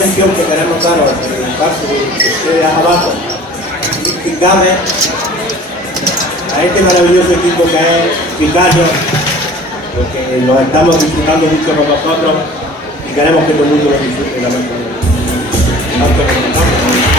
mención que queremos daros de parte de ustedes abajo, y cabe a este maravilloso equipo que es Vicario, porque lo estamos disfrutando mucho con vosotros y queremos que todo el mundo lo disfrute también con nosotros.